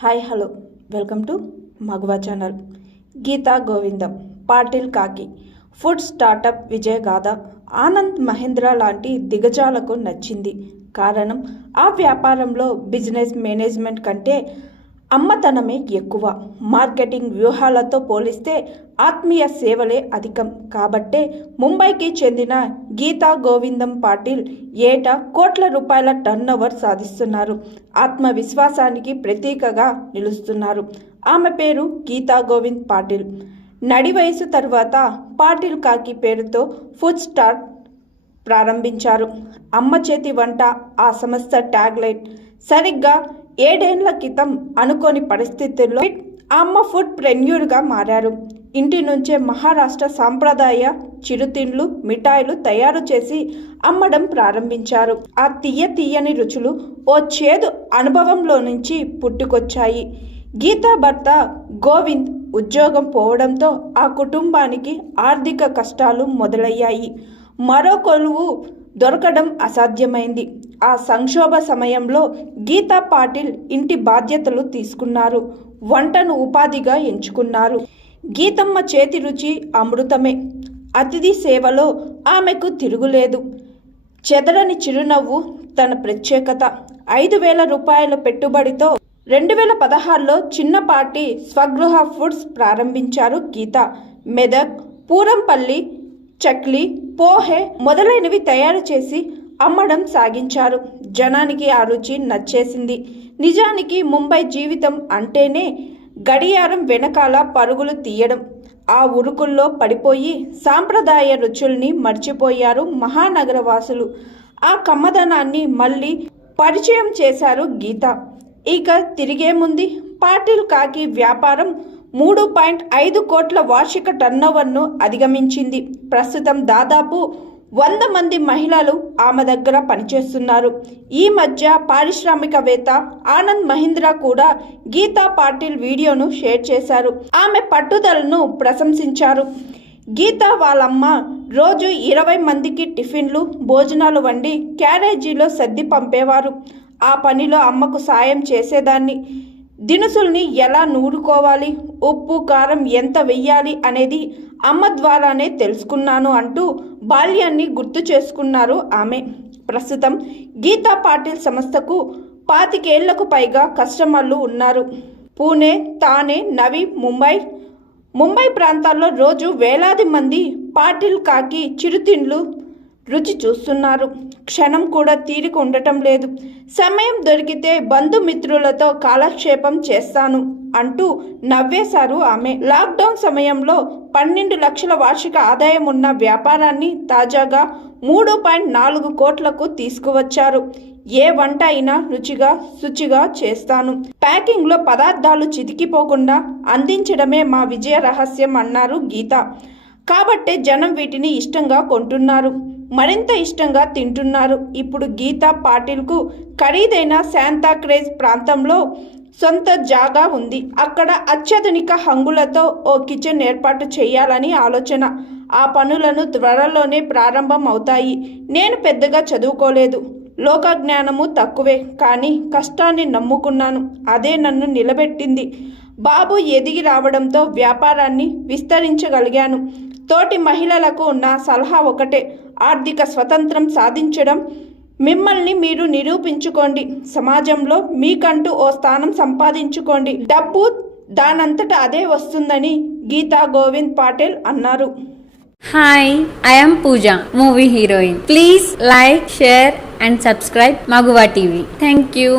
Hi hello. Welcome to Maguva channel. Geetha Govindam Patil కాకి food startup విజయగాథ ఆనంద్ మహేంద్ర లాంటి దిగజాలకు నచ్చింది. కారణం ఆ వ్యాపారంలో బిజినెస్ మేనేజ్మెంట్ కంటే అమ్మతనమే ఎక్కువ. మార్కెటింగ్ వ్యూహాలతో పోలిస్తే ఆత్మీయ సేవలే అధికం. కాబట్టే ముంబైకి చెందిన గీతా గోవిందం పాటిల్ ఏటా కోట్ల రూపాయల టర్నోవర్ సాధిస్తున్నారు. ఆత్మవిశ్వాసానికి ప్రతీకగా నిలుస్తున్నారు. ఆమె పేరు గీతా గోవింద్ పాటిల్. నడి వయసు తర్వాత పాటిల్ కాకి పేరుతో ఫుడ్ స్టార్ట్ ప్రారంభించారు. అమ్మ చేతి వంట ఆ సంస్థ ట్యాగ్లైట్. సరిగ్గా ఏడేండ్ల క్రితం అనుకోని పరిస్థితుల్లో అమ్మ ఫుడ్ ప్రెన్యూర్గా మారారు. ఇంటి నుంచే మహారాష్ట్ర సాంప్రదాయ చిరుతిండ్లు మిఠాయిలు తయారు చేసి అమ్మడం ప్రారంభించారు. ఆ తీయ తీయని రుచులు ఓ చేదు అనుభవంలో నుంచి పుట్టుకొచ్చాయి. గీతా భర్త గోవింద్ ఉద్యోగం పోవడంతో ఆ కుటుంబానికి ఆర్థిక కష్టాలు మొదలయ్యాయి. మరో కొలువు దొరకడం అసాధ్యమైంది. ఆ సంక్షోభ సమయంలో గీతా పాటిల్ ఇంటి బాధ్యతలు తీసుకున్నారు. వంటను ఉపాధిగా ఎంచుకున్నారు. గీతమ్మ చేతి రుచి అమృతమే. అతిథి సేవలో ఆమెకు తిరుగులేదు. చెదరని చిరునవ్వు తన ప్రత్యేకత. ఐదు వేల రూపాయల పెట్టుబడితో రెండు వేల పదహారులో చిన్నపాటి స్వగృహ ఫుడ్స్ ప్రారంభించారు గీత. మెదక్ పూరంపల్లి చక్లీ పోహే మొదలైనవి తయారు చేసి అమ్మడం సాగించారు. జనానికి ఆ రుచి నచ్చేసింది. నిజానికి ముంబై జీవితం అంటేనే గడియారం వెనకాల పరుగులు తీయడం. ఆ ఉరుకుల్లో పడిపోయి సాంప్రదాయ రుచుల్ని మర్చిపోయారు మహానగర వాసులు ఆ కమ్మదనాన్ని మళ్ళీ పరిచయం చేశారు గీత. ఇక తిరిగేముంది పాటిల్ కాకి వ్యాపారం మూడు పాయింట్ ఐదు కోట్ల వార్షిక టర్నోవర్ను అధిగమించింది. ప్రస్తుతం దాదాపు వంద మంది మహిళలు ఆమె దగ్గర పనిచేస్తున్నారు. ఈ మధ్య పారిశ్రామికవేత్త ఆనంద్ మహీంద్రా కూడా గీతా పాటిల్ వీడియోను షేర్ చేశారు. ఆమె పట్టుదలను ప్రశంసించారు. గీత వాళ్ళమ్మ రోజు ఇరవై మందికి టిఫిన్లు భోజనాలు వండి క్యారేజీలో సర్ది పంపేవారు. ఆ పనిలో అమ్మకు సాయం చేసేదాన్ని. దినుసుల్ని ఎలా నూరుకోవాలి? ఉప్పు కారం ఎంత వెయ్యాలి అనేది అమ్మ ద్వారానే తెలుసుకున్నాను అంటూ బాల్యాన్ని గుర్తు చేసుకున్నారు ఆమె. ప్రస్తుతం గీతా పాటిల్ సంస్థకు పాతికేళ్ళకు పైగా కస్టమర్లు ఉన్నారు. పూణే తానే నవి ముంబై. ముంబై ప్రాంతాల్లో రోజు వేలాది మంది పాటిల్ కాకి చిరుతిండ్లు రుచి చూస్తున్నారు. క్షణం కూడా తీరిక ఉండటం లేదు. సమయం దొరికితే బంధుమిత్రులతో కాలక్షేపం చేస్తాను అంటూ నవ్వేశారు ఆమె. లాక్డౌన్ సమయంలో పన్నెండు లక్షల వార్షిక ఆదాయం ఉన్న వ్యాపారాన్ని తాజాగా మూడు పాయింట్ నాలుగు కోట్లకు తీసుకువచ్చారు. ఏ వంట అయినా రుచిగా శుచిగా చేస్తాను. ప్యాకింగ్లో పదార్థాలు చితికిపోకుండా అందించడమే మా విజయ రహస్యం అన్నారు గీత. కాబట్టే జనం వీటిని ఇష్టంగా కొంటున్నారు. మరింత ఇష్టంగా తింటున్నారు. ఇప్పుడు గీతా పాటిల్కు ఖరీదైన శాంతాక్రేజ్ ప్రాంతంలో సొంత జాగా ఉంది. అక్కడ అత్యాధునిక హంగులతో ఓ కిచెన్ ఏర్పాటు చేయాలని ఆలోచన. ఆ పనులను త్వరలోనే ప్రారంభం అవుతాయి నేను పెద్దగా చదువుకోలేదు. లోక జ్ఞానము తక్కువే కానీ కష్టాన్ని నమ్ముకున్నాను. అదే నన్ను నిలబెట్టింది. బాబు ఎదిగి రావడంతో వ్యాపారాన్ని విస్తరించగలిగాను. తోటి మహిళలకు నా సలహా ఒకటే ఆర్థిక స్వతంత్రం సాధించడం. మిమ్మల్ని మీరు నిరూపించుకోండి. సమాజంలో మీకంటూ ఓ స్థానం సంపాదించుకోండి. డబ్బు దానంతట అదే వస్తుందని గీతా గోవింద్ పాటేల్ అన్నారు. Hi I'm Pooja movie heroine please like share and subscribe Maguva TV thank you.